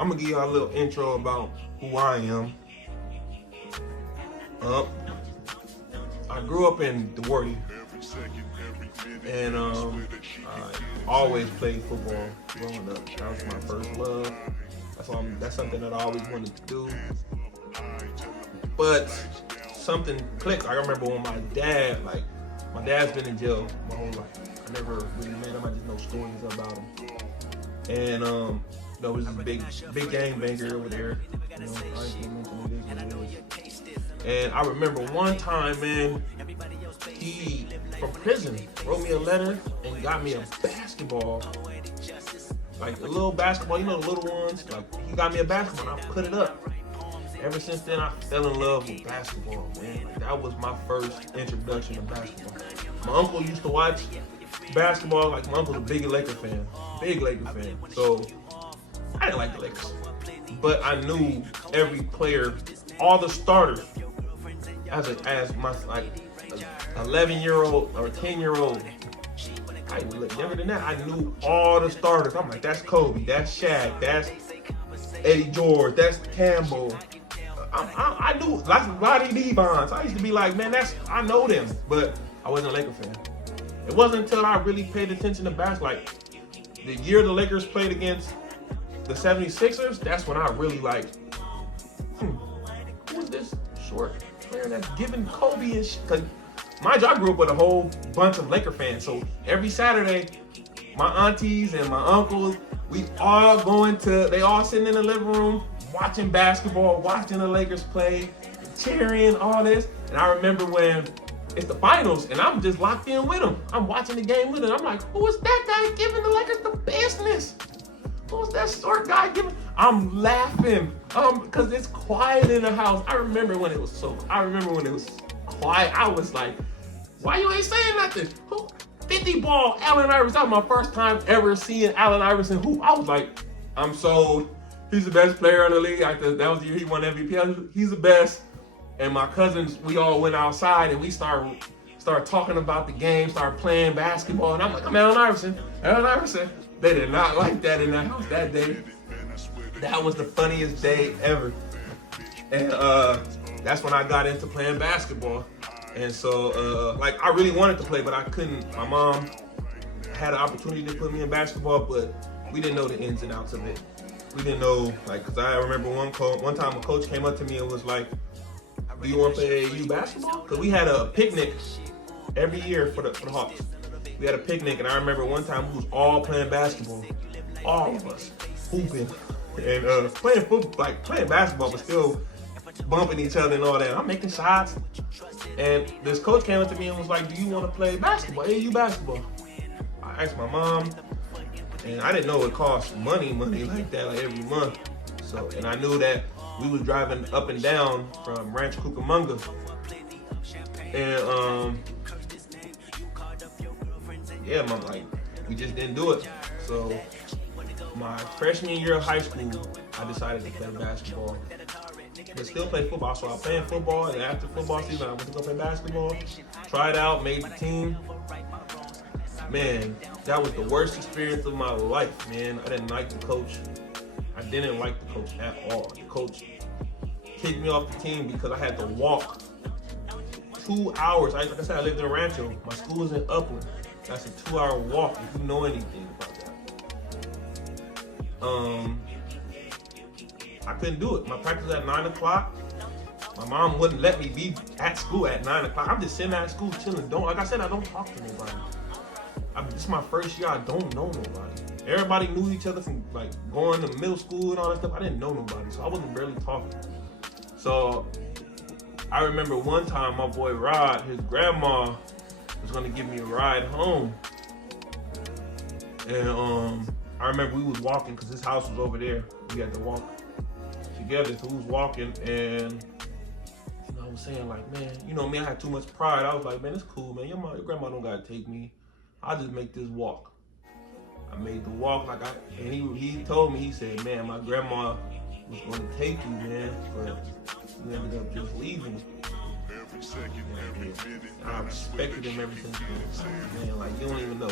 I'm gonna give y'all a little intro about who I am. I grew up in DeWarty, and I always played football growing up. That was my first love. That's something that I always wanted to do. But something clicked. I remember when my dad's been in jail my whole life. I never really met him. I just know stories about him. And there was this big gang banger over there. You know, I ain't gonna mention it. And I remember one time, man, he from prison wrote me a letter and got me a basketball, like a little basketball. You know the little ones. Like he got me a basketball. And I put it up. Ever since then, I fell in love with basketball, man. Like, that was my first introduction to basketball. My uncle used to watch basketball. Like, my uncle's a big Laker fan. So, I didn't like the Lakers. But I knew every player, all the starters, as my, 11-year-old or 10-year-old. I look younger than that. I knew all the starters. I'm like, that's Kobe, that's Shaq, that's Eddie George, that's Campbell. I knew that's Rodney Devons. I used to be like, man, I know them, but I wasn't a Laker fan. It wasn't until I really paid attention to basketball, like the year the Lakers played against the 76ers, that's when I really who's this short player that's giving Kobe and shit? Because mind you, I grew up with a whole bunch of Laker fans, so every Saturday, my aunties and my uncles, they all sitting in the living room, watching basketball, watching the Lakers play, cheering, all this. And I remember when it's the finals, and I'm just locked in with them. I'm watching the game with them. I'm like, who is that guy giving the Lakers the business? Who's that short guy giving? I'm laughing, because it's quiet in the house. I remember when it was quiet. I was like, why you ain't saying nothing? 50 ball, Allen Iverson. That was my first time ever seeing Allen Iverson hoop. I was like, I'm sold. He's the best player in the league. That was the year he won MVP. He's the best. And my cousins, we all went outside and we started talking about the game, started playing basketball. And I'm like, I'm Allen Iverson. They did not like that in the house that day. That was the funniest day ever. And that's when I got into playing basketball. And so, I really wanted to play, but I couldn't. My mom had an opportunity to put me in basketball, but we didn't know the ins and outs of it. We didn't know, because I remember one time a coach came up to me and was like, do you want to play AAU basketball? Because we had a picnic every year for the Hawks. We had a picnic, and I remember one time we was all playing basketball. All of us hooping and playing basketball, but still bumping each other and all that. I'm making shots. And this coach came up to me and was like, do you want to play basketball, AAU basketball? I asked my mom, and I didn't know it cost money like that, every month. So, and I knew that we was driving up and down from Ranch Cucamonga. And, we just didn't do it. So, my freshman year of high school, I decided to play basketball. But still play football. So I was playing football, and after football season, I went to go play basketball. Tried out, made the team. Man, that was the worst experience of my life, man. I didn't like the coach. I didn't like the coach at all. The coach kicked me off the team because I had to walk 2 hours. Like I said, I lived in Rancho. My school was in Upland. That's a 2-hour walk if you know anything about that. I couldn't do it. My practice was at 9 o'clock. My mom wouldn't let me be at school at 9 o'clock. I'm just sitting at school chilling. Like I said, I don't talk to nobody. This is my first year. I don't know nobody. Everybody knew each other from going to middle school and all that stuff. I didn't know nobody, so I wasn't barely talking. So I remember one time my boy Rod, his grandma, was gonna give me a ride home. And I remember we was walking because his house was over there. We had to walk together, so we was walking, and I was saying man, you know me, I had too much pride. I was like, man, it's cool, man. Your grandma don't gotta take me. I'll just make this walk. I made the walk and he told me, he said, man, my grandma was gonna take you, man, but you ended up just leaving. I respected him ever since then. Man, you don't even know,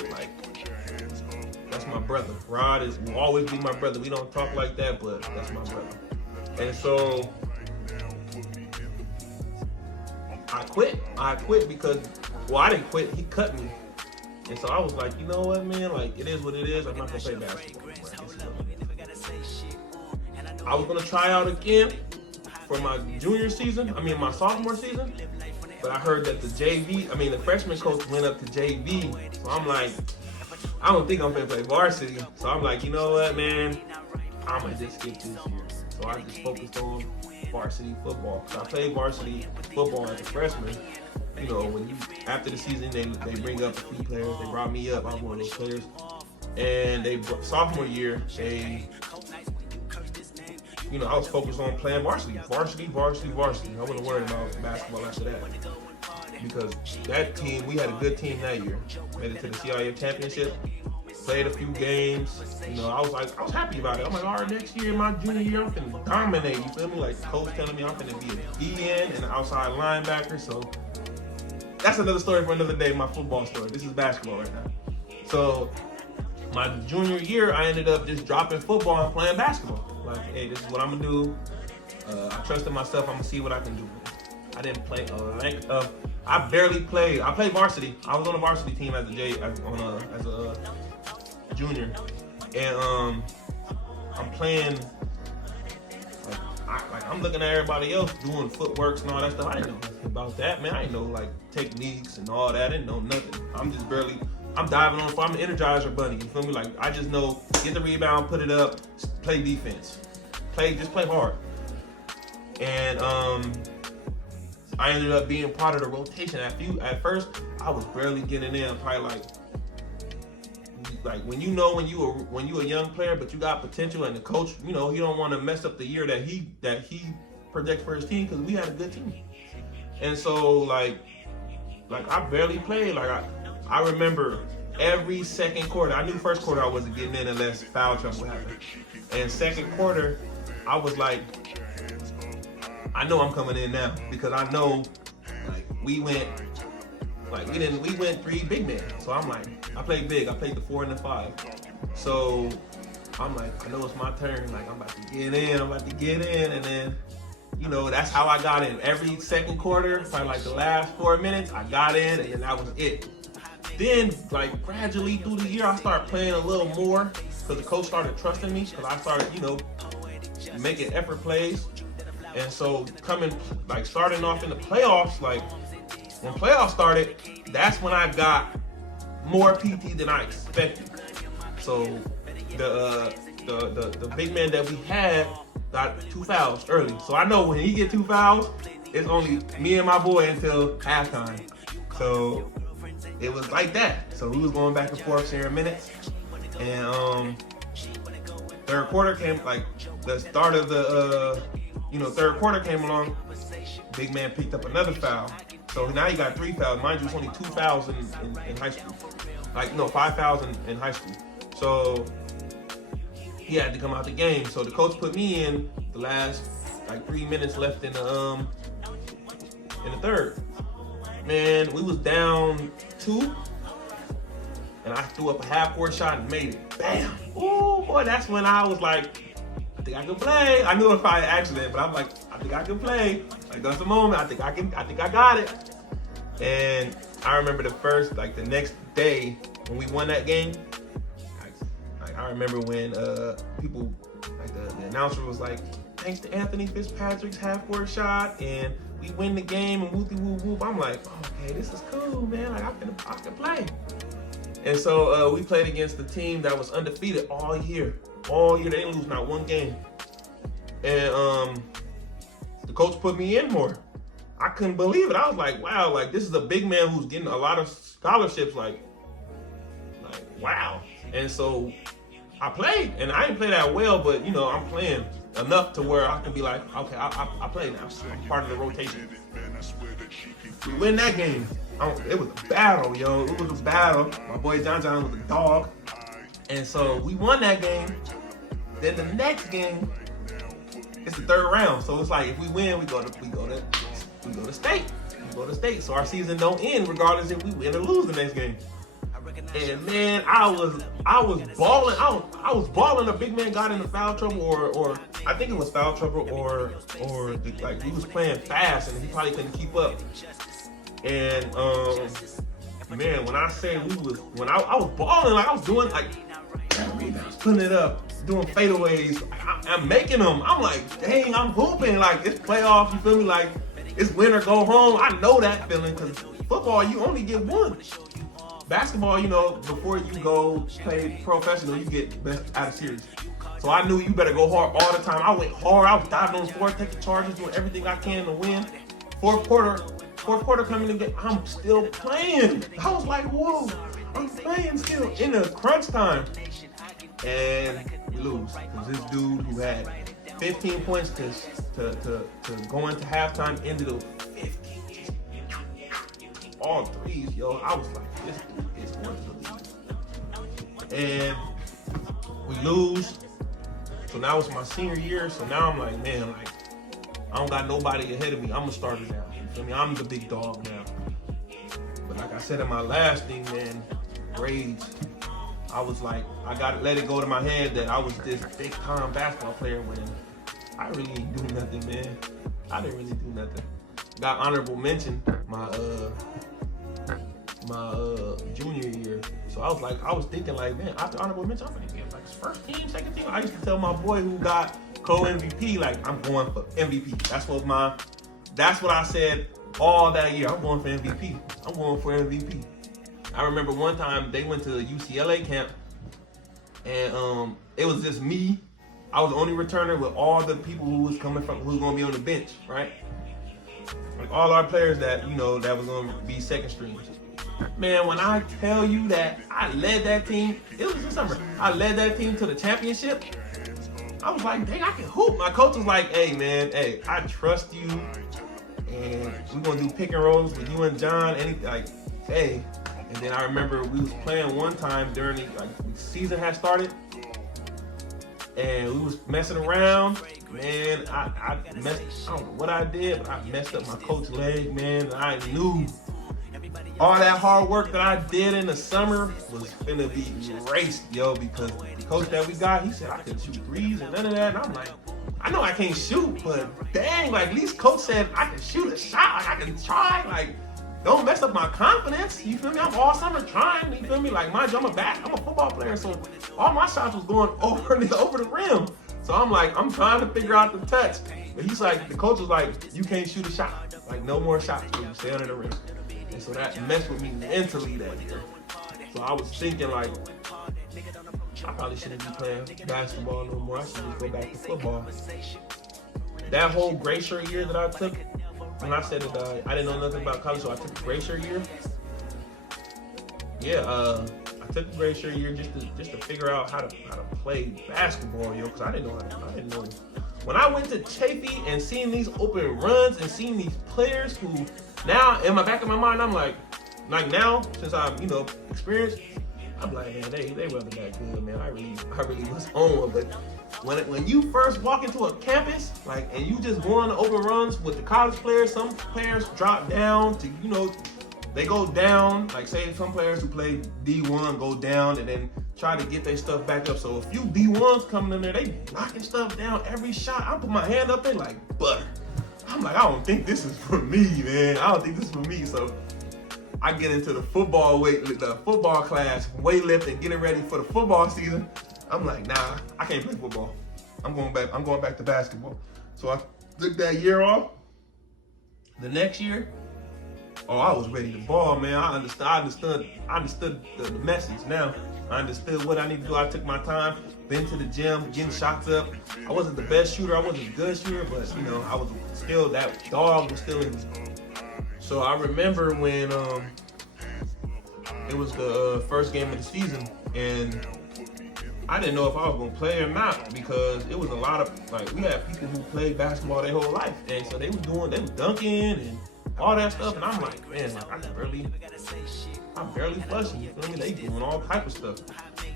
that's my brother. Rod will always be my brother. We don't talk like that, but that's my brother. And so I quit. I quit because, well, I didn't quit. He cut me. And so I was like, you know what, man? Like, it is what it is. I'm not going to play basketball. I was going to try out again for my junior season. My sophomore season. But I heard that the freshman coach went up to JV. So I'm like, I don't think I'm going to play varsity. So I'm like, you know what, man? I'm going to just skip this year. So I just focused on varsity football. So I played varsity football as a freshman. You know, after the season, they bring up a few players. They brought me up. I was one of those players. And sophomore year, I was focused on playing varsity. I wasn't worried about basketball after that. Because that team, we had a good team that year. Made it to the CIF championship. Played a few games. I was happy about it. I'm like, all right, next year, my junior year, I'm finna dominate. You feel me? Like, coach telling me I'm finna be a DN and an outside linebacker. So that's another story for another day, my football story. This is basketball right now. So my junior year, I ended up just dropping football and playing basketball. Like, hey, this is what I'm gonna do. I trusted myself. I'm gonna see what I can do. I didn't play. I barely played. I played varsity. I was on the varsity team as a junior, and I'm playing. I'm looking at everybody else doing footworks and all that stuff. I didn't know nothing about that, man. I didn't know like techniques and all that. I didn't know nothing. I'm diving on the floor. I'm an Energizer bunny. You feel me? Like, I just know get the rebound, put it up, play defense, just play hard. And I ended up being part of the rotation. At first, I was barely getting in. Probably like when you a young player, but you got potential, and the coach, he don't want to mess up the year that he projects for his team, because we had a good team. And so like I barely played. Like I remember every second quarter. I knew first quarter I wasn't getting in unless foul trouble happened. And second quarter, I was like, I know I'm coming in now, because I know we went 3 big men. So I'm like, I played big. I played the 4 and the 5. So I'm like, I know it's my turn. Like, I'm about to get in. And then, that's how I got in. Every second quarter, probably like the last 4 minutes, I got in, and then that was it. Then, like, gradually through the year, I started playing a little more, because the coach started trusting me, because I started, making effort plays. And so starting off in the playoffs, like, when playoffs started, that's when I got more PT than I expected. So the big man that we had got 2 fouls early. So I know when he get 2 fouls, it's only me and my boy until halftime. So it was like that. So we was going back and forth, sharing minutes. And third quarter came, like the start of the third quarter came along. Big man picked up another foul. So now he got 3 fouls. Mind you, it's only 2 fouls in high school. 5 fouls in high school. So he had to come out the game. So the coach put me in the last 3 minutes left in the third. Man, we was down 2, and I threw up a half-court shot and made it. Bam! Oh boy, that's when I was like, I think I can play. I knew it was probably an accident, but I'm like, I think I can play. Like, that's the moment. I think I got it. And I remember the next day when we won that game. I remember when people, the announcer was like, thanks to Anthony Fitzpatrick's half-court shot, and we win the game, and whoopty whoop whoop. I'm like, okay, this is cool, man. Like, I can play. And so we played against the team that was undefeated all year. All year, they didn't lose not one game. And the coach put me in more. I couldn't believe it. I was like, wow, like, this is a big man who's getting a lot of scholarships. Like wow. And so I played, and I didn't play that well, but I'm playing enough to where I can be like, okay, I play now. I'm part of the rotation. We win that game. It was a battle, yo. It was a battle. My boy John was a dog. And so we won that game. Then the next game, it's the third round. So it's like, if we win, we go to state. So our season don't end regardless if we win or lose the next game. And man, I was balling. I was balling. A big man got into foul trouble, or I think it was foul trouble, or like he was playing fast and he probably couldn't keep up. And man, when I say when I was balling, like I was doing like putting it up, doing fadeaways. I'm making them. I'm like, dang, I'm hooping. Like it's playoff. You feel me? Like it's win or go home. I know that feeling because football you only get one. Basketball, you know, before you go play professional, you get best out of series. So I knew you better go hard all the time. I went hard. I was diving on the floor, taking charges, doing everything I can to win. Fourth quarter coming in, I'm still playing. I was like, whoa, I'm playing still in the crunch time. And we lose. Because this dude who had 15 points to go into halftime ended up 15. All threes, yo. I was like, this dude is going to lose. And we lose. So now it's my senior year. So now I'm like, man, like, I don't got nobody ahead of me. I'm a starter now. You feel me? I'm the big dog now. But like I said in my last thing, man, grades. I was like, I gotta let it go to my head that I was this big time basketball player when I really didn't do nothing, man. I didn't really do nothing. Got honorable mention my junior year. So I was thinking like, man, after honorable mention, I'm gonna get like first team, second team. I used to tell my boy who got co-MVP, like I'm going for MVP. That's what I said all that year. I'm going for MVP. I'm going for MVP. I remember one time they went to a UCLA camp and it was just me. I was the only returner with all the people who was gonna be on the bench, right? Like all our players that, you know, that was gonna be second stringers. Man, when I tell you that I led that team, it was in summer. I led that team to the championship. I was like, dang, I can hoop. My coach was like, hey man, hey, I trust you. And we're gonna do pick and rolls with you and John. And like, hey. And then I remember we was playing one time during the season had started. And we was messing around. Man, I messed, I don't know what I did, but I messed up my coach's leg, man. I knew all that hard work that I did in the summer was finna be erased, yo, because the coach that we got, he said I couldn't shoot threes and none of that. And I'm like, I know I can't shoot, but dang, like at least coach said I can shoot a shot, like I can try, like don't mess up my confidence, you feel me? I'm all summer trying, you feel me? Like mind you, I'm a football player, so all my shots was going over the rim. So I'm like, I'm trying to figure out the touch. But he's like, the coach was like, you can't shoot a shot. Like no more shots, you stay under the rim. And so that messed with me mentally that year. So I was thinking like, I probably shouldn't be playing basketball no more. I should just go back to football. That whole gray shirt year that I took, when I said that I didn't know nothing about college, so I took the gray shirt year. Yeah, I took the gray shirt year just to figure out how to play basketball, yo, because I didn't know. When I went to Chafee and seeing these open runs and seeing these players who now in my back of my mind, I'm like now since I'm experienced, I'm like, man, they wasn't that good, man. I really was on. But when you first walk into a campus, like, and you just go on the open runs with the college players, some players drop down to, they go down, like say some players who play D1 go down and then try to get their stuff back up. So a few D1s coming in there, they knocking stuff down every shot. I put my hand up there like butter. I'm like, I don't think this is for me, man. I don't think this is for me. So I get into the football class, weightlifting, getting ready for the football season. I'm like, nah, I can't play football. I'm going back to basketball. So I took that year off. The next year, I was ready to ball, man. I understood the message now. I understood what I need to do. I took my time, been to the gym, getting shots up. I wasn't the best shooter, I wasn't a good shooter, but I was still, that dog was still in me. So I remember when it was the first game of the season, and I didn't know if I was gonna play or not because it was a lot of we had people who played basketball their whole life, and so they was dunking and all that stuff, and I'm like, man, I'm barely flushing, you feel me? They doing all type of stuff.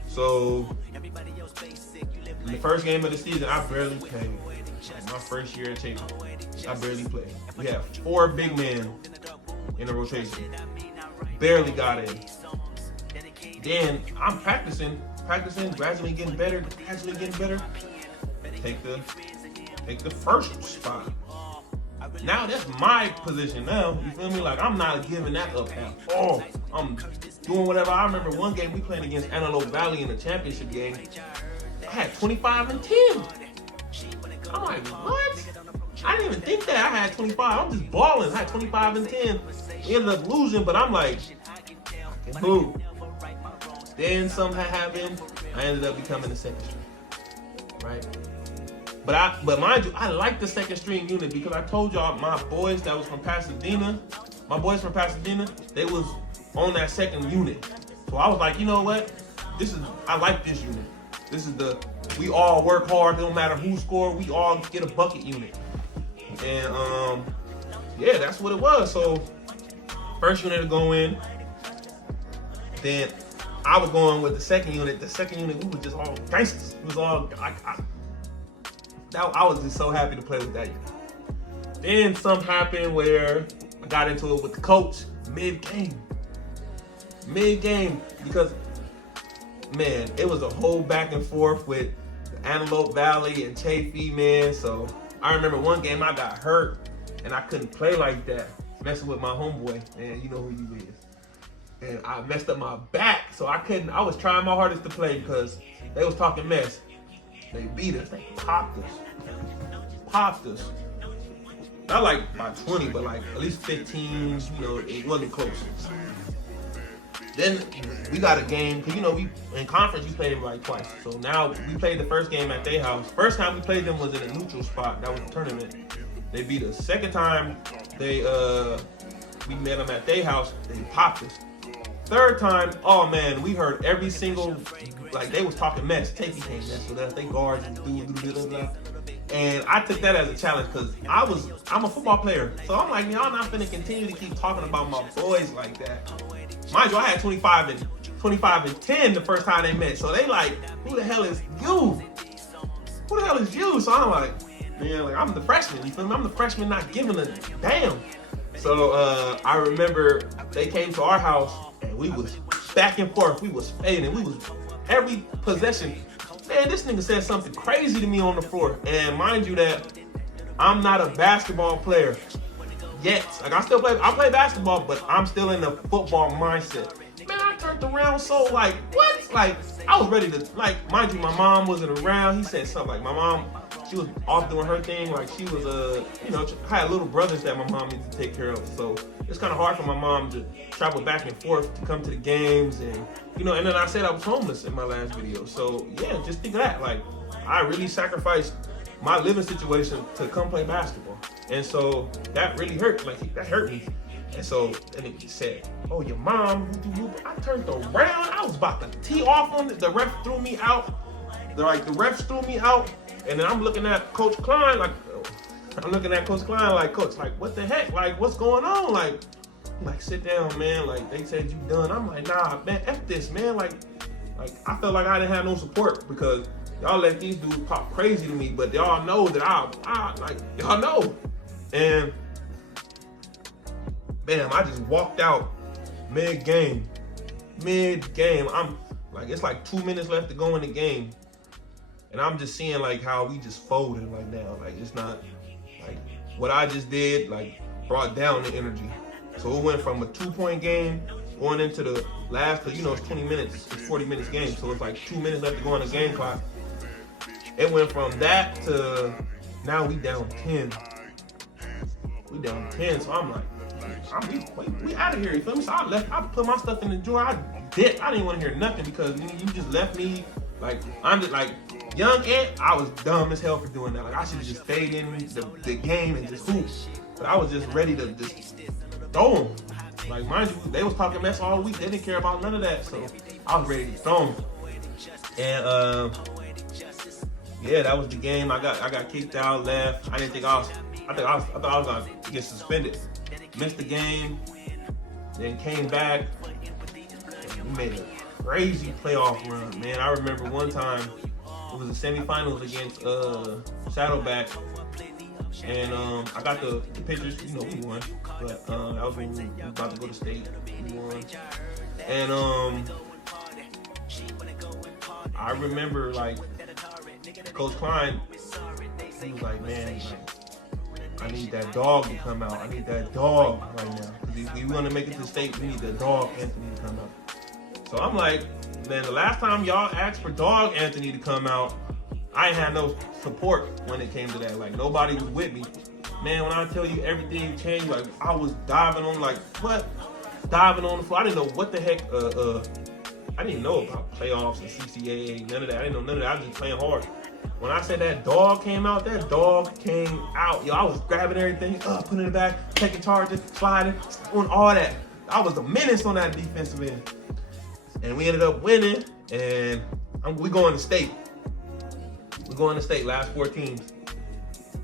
So in the first game of the season, I barely played. My first year at Chafee, I barely played. We had 4 big men in the rotation. Barely got in. Then I'm practicing, gradually getting better. Take the first spot. Now that's my position now. You feel me? Like I'm not giving that up at all. I'm doing whatever. I remember one game we played against Antelope Valley in the championship game. I had 25 and 10. I'm like, what? I didn't even think that I had 25. I'm just balling. I had 25 and 10. We ended up losing, but I'm like, boom. Then something happened. I ended up becoming the second string, right? But mind you, I like the second string unit because I told y'all my boys that was from Pasadena, they was on that second unit. So I was like, you know what? I like this unit. This is we all work hard. No matter who score, we all get a bucket unit. And yeah, that's what it was. So first unit to go in. Then I was going with the second unit. The second unit, we were just all gangsters. It was all I was just so happy to play with that unit. Then something happened where I got into it with the coach mid-game because, man, it was a whole back and forth with Antelope Valley and Chafee, man. So I remember one game I got hurt and I couldn't play like that, messing with my homeboy, and you know who you is. And I messed up my back, so I was trying my hardest to play because they was talking mess. They beat us, they popped us. Not like by 20, but like at least 15, you know, it wasn't close. Then we got a game, because you know, we in conference we played them like twice. So now we played the first game at their house. First time we played them was in a neutral spot. That was the tournament. They beat us. Second time we met them at their house, they popped us. Third time, oh man, we heard every single, like they was talking mess. Chafee came mess with us. They guards and blah. And I took that as a challenge because I'm a football player. So I'm like, y'all not finna continue to keep talking about my boys like that. Mind you, I had 25 and 10 the first time they met. So they like, who the hell is you? Who the hell is you? So I'm like, man, like I'm the freshman. You feel me? I'm the freshman not giving a damn. So I remember they came to our house and we was back and forth. We was fading. We was every possession. Man, this nigga said something crazy to me on the floor. And mind you that I'm not a basketball player yet. Like I play basketball, but I'm still in the football mindset. Man, I turned around so like, what? Like, I was ready to, like, mind you, my mom wasn't around. He said something like, my mom, she was off doing her thing. Like, she was, you know, I had little brothers that my mom needed to take care of. So it's kind of hard for my mom to travel back and forth to come to the games. And, you know, and then I said I was homeless in my last video. So, yeah, just think of that. Like, I really sacrificed my living situation to come play basketball. And so that really hurt. Like, that hurt me. And so, and he said, oh, your mom, I turned around. I was about to tee off on it. The ref threw me out. The refs threw me out. And then I'm looking at Coach Klein, like, Coach, like, what the heck? Like, what's going on? Like, sit down, man. Like, they said you done. I'm like, nah, man, F this, man. Like, I felt like I didn't have no support because y'all let these dudes pop crazy to me, but y'all know that y'all know. And bam, I just walked out mid-game. I'm like, it's like 2 minutes left to go in the game. And I'm just seeing like how we just folded like now. Like, it's not like what I just did, like, brought down the energy. So it went from a 2-point game going into the last, cause you know it's 20 minutes, it's 40 minutes game. So it's like 2 minutes left to go on the game clock. It went from that to now we down 10. So I'm like, we out of here, you feel me? So I put my stuff in the drawer, I dipped. I didn't want to hear nothing because you just left me, like, I'm just like, young Ant, I was dumb as hell for doing that. Like, I should have just stayed in the game and just hoop. But I was just ready to just throw them. Like, mind you, they was talking mess all week. They didn't care about none of that. So I was ready to throw them. And yeah, that was the game. I got kicked out, left. I thought I was gonna get suspended. Missed the game, then came back. We made a crazy playoff run, man. I remember one time it was the semifinals against Shadowback, and I got the pictures. You know, we won, but that was when we were about to go to state. We won, and I remember like Coach Klein, he was like, man, I need that dog to come out. I need that dog right now. If we want to make it to state, we need the dog Anthony to come out. So I'm like, man, the last time y'all asked for dog Anthony to come out, I ain't had no support when it came to that. Like, nobody was with me. Man, when I tell you everything changed, like, I was diving on, like, what? Diving on the floor. I didn't know what the heck, I didn't know about playoffs and CCAA, none of that. I didn't know none of that. I was just playing hard. When I said that dog came out, that dog came out. Yo, I was grabbing everything, putting it back, taking charges, sliding, doing all that. I was a menace on that defensive end. And we ended up winning, and we going to state. We're going to state, last 4 teams.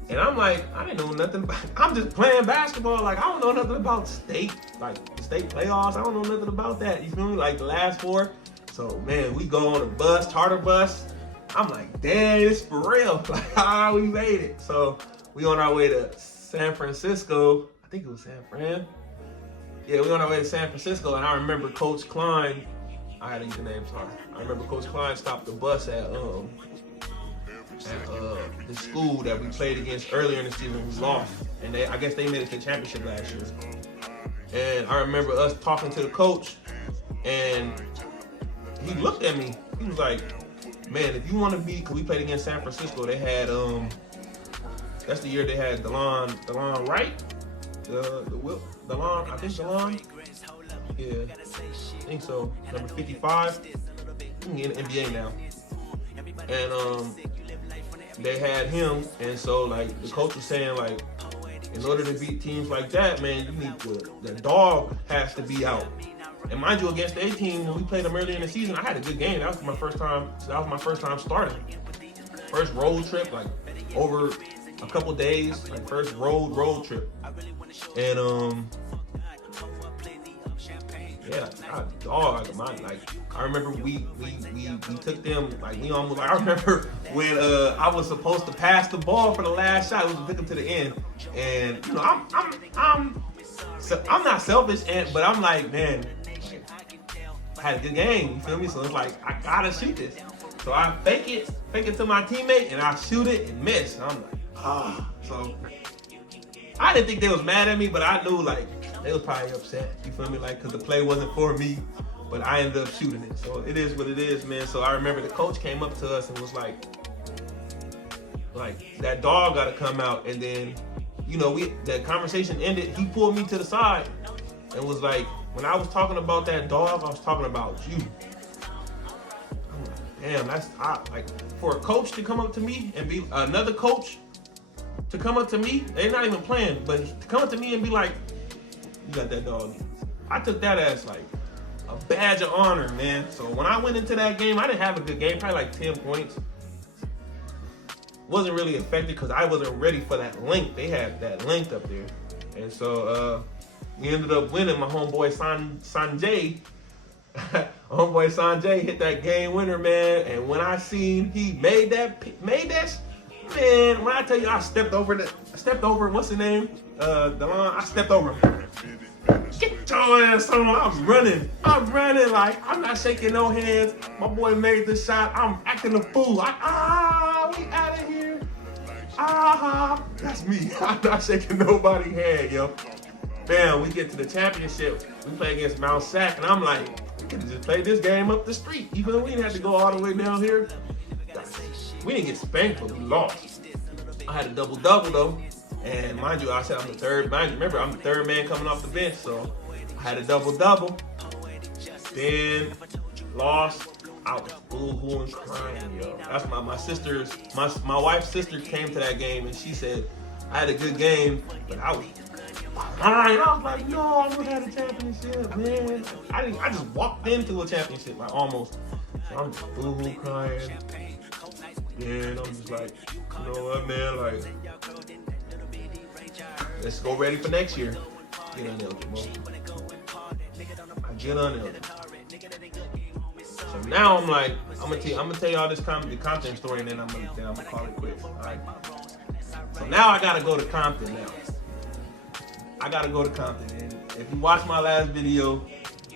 And I'm like, I didn't know nothing about, I'm just playing basketball. Like, I don't know nothing about state, like the state playoffs. I don't know nothing about that. You feel me? Like the last 4. So, man, we go on a bus, charter bus. I'm like, dang, this for real. Like, we made it. So, we on our way to San Francisco. I think it was San Fran. Yeah, we on our way to San Francisco. And I remember Coach Klein, I had to use the name, sorry. I remember Coach Klein stopped the bus at the school that we played against earlier in the season. We lost, and I guess they made it to the championship last year. And I remember us talking to the coach, and he looked at me. He was like, man, if you want to be, because we played against San Francisco, they had that's the year they had DeLon Wright, DeLon, I think DeLon, yeah, I think so, number 55. He's in the NBA now, and they had him, and so like the coach was saying, like, in order to beat teams like that, man, you need the dog has to be out. And mind you, against the A team, when we played them earlier in the season, I had a good game. That was my first time. That was my first time starting. First road trip, like over a couple days, like first road trip. And yeah, dog, like I remember we took them, like we almost, like I remember when I was supposed to pass the ball for the last shot. It was to pick them to the end, and you know I'm not selfish, but I'm like, man, I had a good game, you feel me? So it's like, I gotta shoot this. So I fake it to my teammate, and I shoot it and miss. And I'm like, So I didn't think they was mad at me, but I knew like they was probably upset, you feel me? Like, cause the play wasn't for me, but I ended up shooting it. So it is what it is, man. So I remember the coach came up to us and was like that dog gotta come out. And then, you know, that conversation ended. He pulled me to the side and was like, when I was talking about that dog, I was talking about you. I'm like, damn, that's like, for a coach to come up to me and be another coach to come up to me, they're not even playing, but to come up to me and be like, you got that dog. I took that as like a badge of honor, man. So when I went into that game, I didn't have a good game, probably like 10 points. Wasn't really affected because I wasn't ready for that length. They had that length up there. And so we ended up winning. My homeboy Sanjay, hit that game winner, man. And when I seen he made that, man, when I tell you I stepped over, what's the name? DeLon, I stepped over him. Get your ass on. I'm running like I'm not shaking no hands. My boy made the shot. I'm acting a fool. We out of here. That's me. I'm not shaking nobody's hand, yo. Bam, we get to the championship. We play against Mount Sac, and I'm like, we could have just played this game up the street. You know, we didn't have to go all the way down here. We didn't get spanked, but we lost. I had a double-double, though. And mind you, I said I'm the third. Remember, I'm the third man coming off the bench, so I had a double-double. Then lost. I was boo-hooing, crying, yo. That's my sister's, my wife's sister came to that game, and she said I had a good game, but I was crying. I was like, no, I would have had a championship, man. I just walked into a championship, like almost. So I'm just boo-hoo crying. And I'm just like, you know what, man, like, let's go ready for next year. Get on there, I get on there. So now I'm like, I'm gonna tell y'all this the Compton story, and then I'm gonna call it quits. All right. So now I gotta go to Compton now. And if you watch my last video,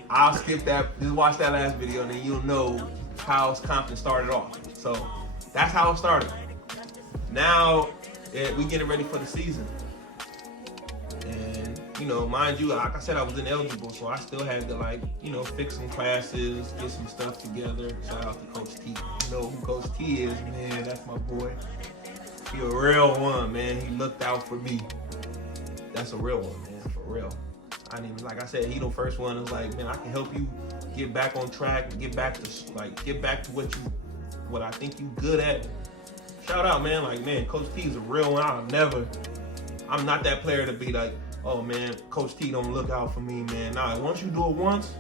I'll skip that. Just watch that last video, and then you'll know how Compton started off. So that's how it started. Now we getting ready for the season. And, you know, mind you, like I said, I was ineligible, so I still had to, like, you know, fix some classes, get some stuff together. Shout out to Coach T. You know who Coach T is, man. That's my boy. He a real one, man. He looked out for me. That's a real one, man, for real. I didn't even, like I said, he the first one who was like, man, I can help you get back on track, get back to what I think you good at. Shout out, man. Like, man, Coach T is a real one. I'm not that player to be like, oh man, Coach T don't look out for me, man. Nah, once you do it once,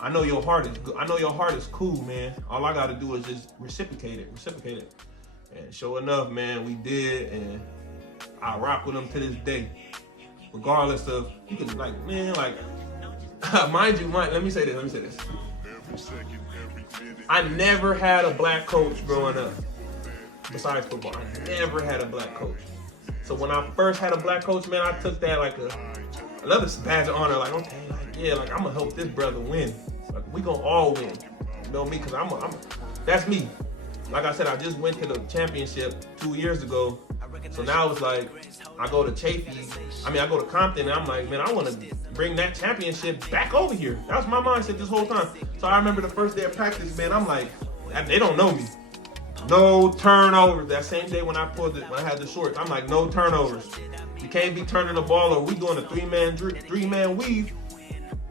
I know your heart is good. I know your heart is cool, man. All I gotta do is just reciprocate it. And sure enough, man, we did, and I rock with him to this day. Regardless of, you could like, man, like, mind you, let me say this. I never had a black coach growing up. Besides football, I never had a black coach. So when I first had a black coach, man, I took that like another badge of honor. Like, okay, like, yeah, like, I'm gonna help this brother win. Like, we gonna all win. You know me? Cause that's me. Like I said, I just went to the championship 2 years ago. So now it's like, I go to Compton, and I'm like, man, I want to bring that championship back over here. That was my mindset this whole time. So I remember the first day of practice, man, I'm like, they don't know me. No turnovers. That same day when I had the shorts, I'm like, no turnovers. You can't be turning the ball over. We doing a three-man weave.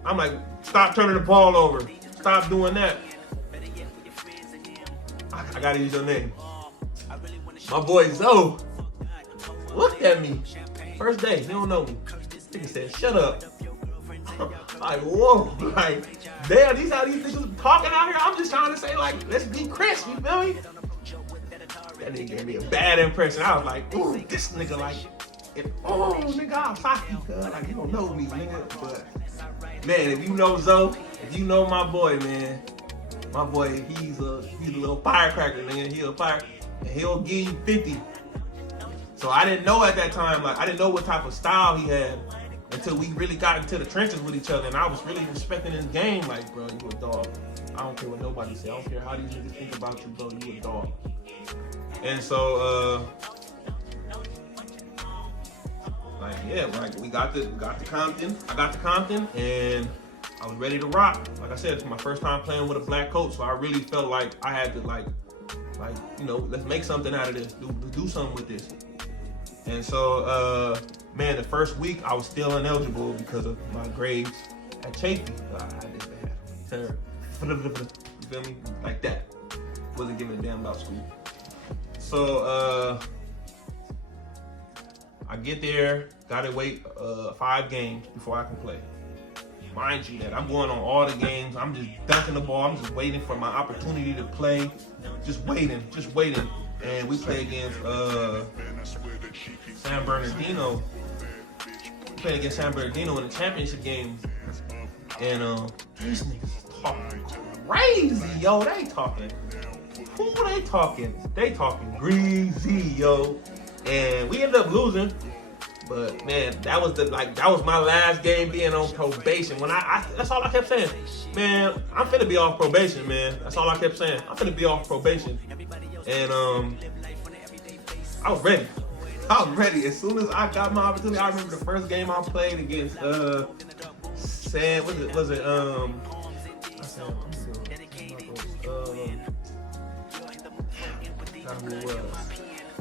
I'm like, stop turning the ball over. Stop doing that. I gotta use your name. My boy Zoe looked at me. First day, they don't know me. He said, shut up. Like, whoa. Like, damn, these how these niggas talking out here. I'm just trying to say, like, let's be crisp, you feel me? That nigga gave me a bad impression. I was like, ooh, this nigga, like, nigga, I'm Saki, cuz. Like, you don't know me, nigga. But, man, if you know Zoe, if you know my boy, man, my boy, he's a little firecracker, nigga. He's a fire, and he'll give you 50. So I didn't know at that time, like, I didn't know what type of style he had until we really got into the trenches with each other, and I was really respecting his game. Like, bro, you a dog. I don't care what nobody say. I don't care how these niggas think about you, bro. You a dog. And so, like, yeah, like, we got to Compton. I got to Compton, and I was ready to rock. Like I said, it's my first time playing with a black coach, so I really felt like I had to, like, you know, let's make something out of this. Do something with this. And so, man, the first week I was still ineligible because of my grades at Chafee. I did bad. Terrible. You feel me? Like that. Wasn't giving a damn about school. So, I get there, gotta wait 5 games before I can play. Mind you that I'm going on all the games. I'm just dunking the ball. I'm just waiting for my opportunity to play. Just waiting. And we play against San Bernardino. We played against San Bernardino in the championship game. And these niggas talking crazy, yo. They talking. Who they talking? They talking greasy, yo. And we ended up losing. But man, that was my last game being on probation. When that's all I kept saying. Man, I'm finna be off probation, man. That's all I kept saying. I'm finna be off probation. And I was ready. As soon as I got my opportunity, I remember the first game I played against San. Was it I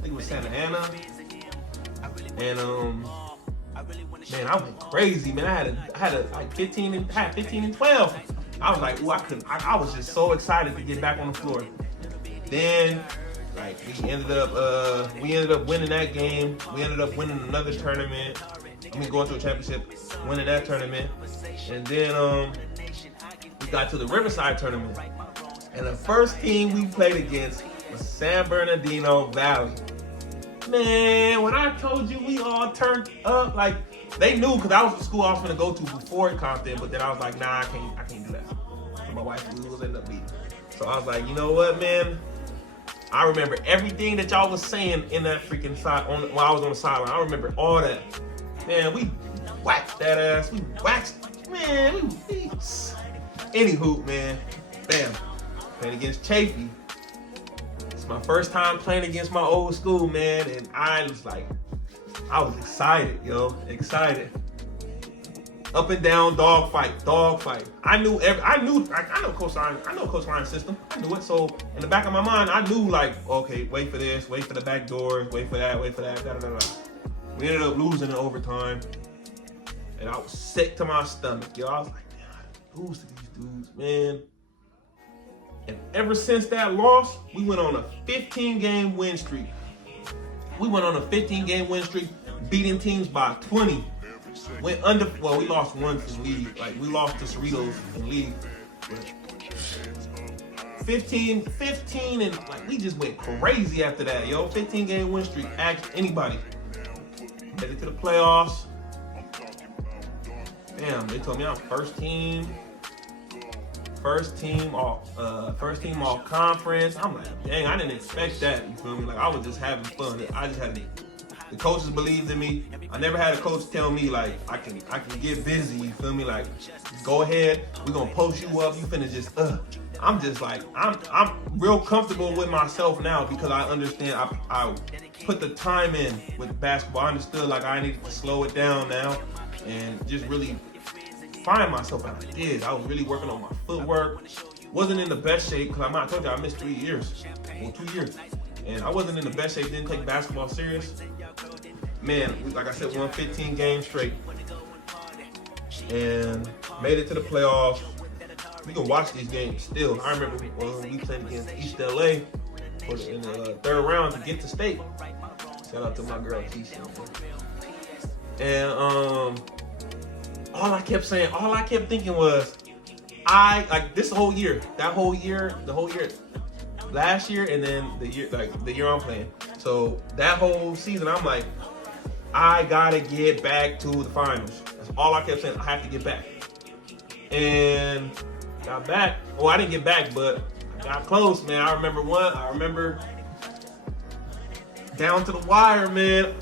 think it was Santa Ana. And man, I went crazy, man. I had like 15 and 12. I was like, ooh, I was just so excited to get back on the floor. Then, like, we ended up winning that game. We ended up winning another tournament. Going to a championship, winning that tournament. And then we got to the Riverside tournament. And the first team we played against was San Bernardino Valley. Man, when I told you we all turned up, like, they knew because that was the school I was going to go to before Compton, but then I was like, nah, I can't do that. So my wife was ended up beating. So I was like, you know what, man? I remember everything that y'all was saying in that freaking side while I was on the sideline. I remember all that. Man, we whacked that ass. We waxed, man. Any hoop, man. Bam. playing against Chafee. It's my first time playing against my old school, man, and I was excited, yo, excited. Up and down, dogfight. I know Coach Ryan's system. I knew it. So in the back of my mind, I knew like, okay, wait for this, wait for the back doors, wait for that, da da da da. We ended up losing in overtime, and I was sick to my stomach, yo. I was like, man, I lose to these dudes, man. And ever since that loss, we went on a 15-game win streak. Beating teams by 20. We lost once in league. Like, we lost to Cerritos in league. But 15, and like, we just went crazy after that, yo. 15-game win streak. Ask anybody. Made it to the playoffs. Damn, they told me I'm first team all conference. I'm like, dang, I didn't expect that. You feel me? Like, I was just having fun. The coaches believed in me. I never had a coach tell me like I can get busy. You feel me? Like, go ahead. We're gonna post you up. You finna just I'm just like I'm real comfortable with myself now because I understand. I put the time in with basketball. I understood like I needed to slow it down now and just really find myself. And I did. I was really working on my footwork. Wasn't in the best shape because I told you I missed 2 years, and I wasn't in the best shape. Didn't take basketball serious. Man, like I said, won 15 games straight and made it to the playoffs. We can watch these games still. I remember when we played against East LA in the third round to get to state. Shout out to my girl Keisha. And all I kept thinking was, this whole year, last year, and then the year I'm playing. So that whole season, I'm like, I gotta get back to the finals. That's all I kept saying. I have to get back. And got back. Well, I didn't get back, but I got close, man. I remember down to the wire, man.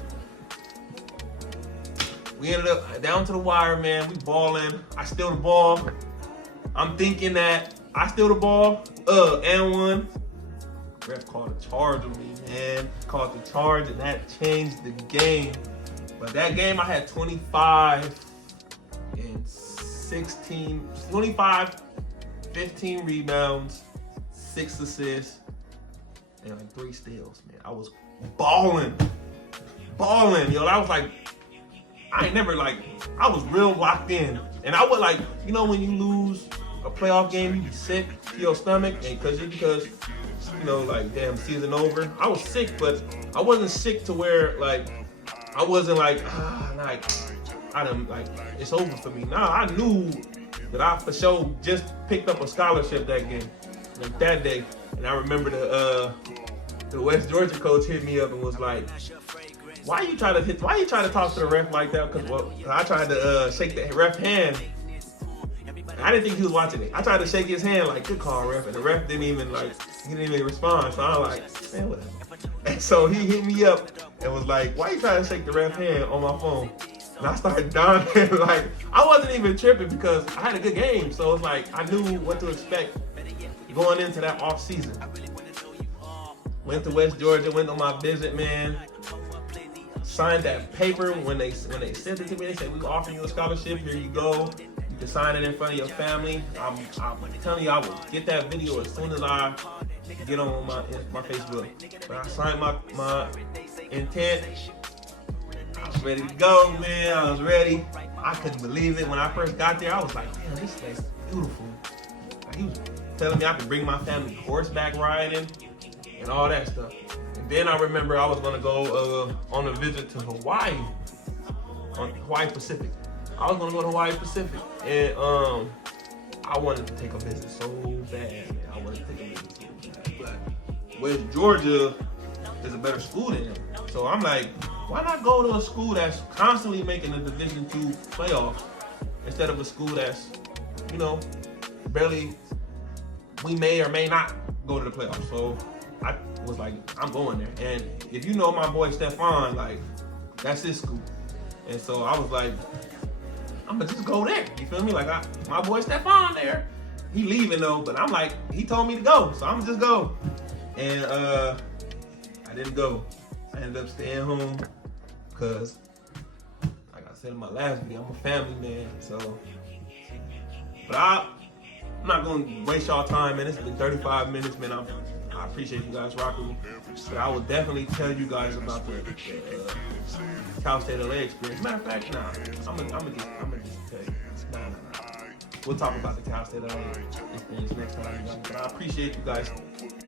We ended up down to the wire, man. We balling. I steal the ball. I'm thinking that I steal the ball. And one. Ref called a charge on me, man. Called the charge, and that changed the game. But that game, I had 25 and 15 rebounds, 6 assists, and like 3 steals, man. I was balling, yo. I was like, I was real locked in. And I would like, you know, when you lose a playoff game, you be sick to your stomach, and because you know, like, damn, season over. I was sick, but I wasn't sick to where, like, I wasn't like, it's over for me. Nah, I knew that I for sure just picked up a scholarship that game, like that day. And I remember the West Georgia coach hit me up and was like, why you try to talk to the ref like that? Because I tried to shake the ref hand. I didn't think he was watching it. I tried to shake his hand like, good call, ref, and the ref didn't even respond. So I was like, man, whatever. And so he hit me up and was like, why you trying to shake the ref hand on my phone? And I started dying. Like, I wasn't even tripping because I had a good game. So it's like, I knew what to expect going into that off season. Went to West Georgia, went on my visit, man. Signed that paper when they sent it to me. They said, we offering you a scholarship. Here you go. You can sign it in front of your family. I'm telling you, I will get that video as soon as I get on my Facebook. But I signed my intent. I was ready to go, man. I was ready. I couldn't believe it. When I first got there, I was like, damn, this place is beautiful. Like, he was telling me I could bring my family horseback riding and all that stuff. And then I remember I was gonna go on a visit to Hawaii, on Hawaii Pacific. I was gonna go to Hawaii Pacific, and I wanted to take a visit so bad, man. I wanted to take a visit so bad. But West Georgia is a better school than them. So I'm like, why not go to a school that's constantly making a Division II playoff instead of a school that's, you know, barely, we may or may not go to the playoffs. So I was like, I'm going there. And if you know my boy Stefan, like, that's his school. And so I was like, I'm gonna just go there. You feel me? Like, my boy Stefan there. he leaving though, but I'm like, he told me to go, so I'm just go. And I didn't go. I ended up staying home because, like I said in my last video, I'm a family man. So, but I'm not gonna waste y'all time, man. It's been 35 minutes, man. I appreciate you guys rocking with me. But I will definitely tell you guys about the Cal State LA experience. Matter of fact, nah, I'm gonna just tell you. Nah. We'll talk about the Cal State LA experience next time, guys. But I appreciate you guys